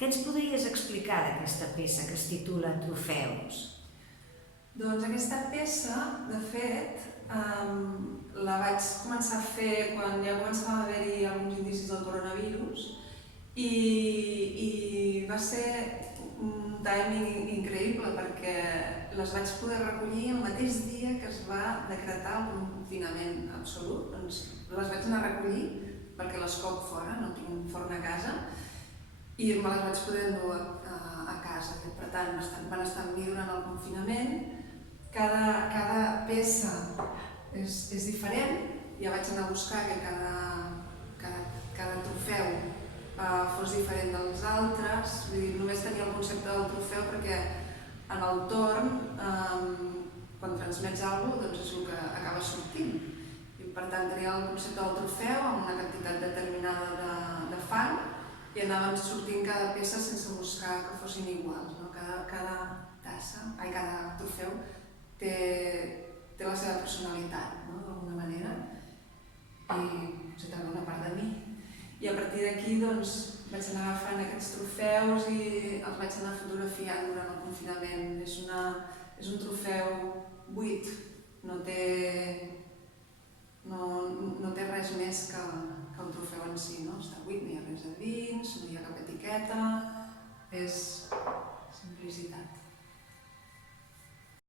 Què ens podries explicar d'aquesta peça que es titula Trofeus? Doncs aquesta peça, de fet, la vaig començar a fer quan ja començava a haver-hi alguns indicis del coronavirus i va ser un timing increïble perquè les vaig poder recollir el mateix dia que es va decretar el confinament absolut. Doncs les vaig anar a recollir perquè les coc fora, no tinc un forn a casa, i me les vaig poder endur a casa. Per tant, van estar amb mi durant el confinament. Cada peça és diferent, ja vaig anar a buscar que cada trofeu fos diferent dels altres. Vull dir, només tenia el concepte del trofeu perquè en el torn, quan transmets alguna cosa, doncs és el que acaba sortint. I per tant tenia el concepte del trofeu amb una quantitat determinada de fang i anaven sortint cada peça sense buscar que fossin iguals. No? Cada trofeu té la seva personalitat, no? D'alguna manera, i també una part de mi. I a partir d'aquí doncs, vaig anar agafant aquests trofeus i els vaig anar fotografiant durant el confinament. És un trofeu buit, no té res més que un trofeu en si, no? Està buit, no hi ha res a dins, no hi ha cap etiqueta, és simplicitat.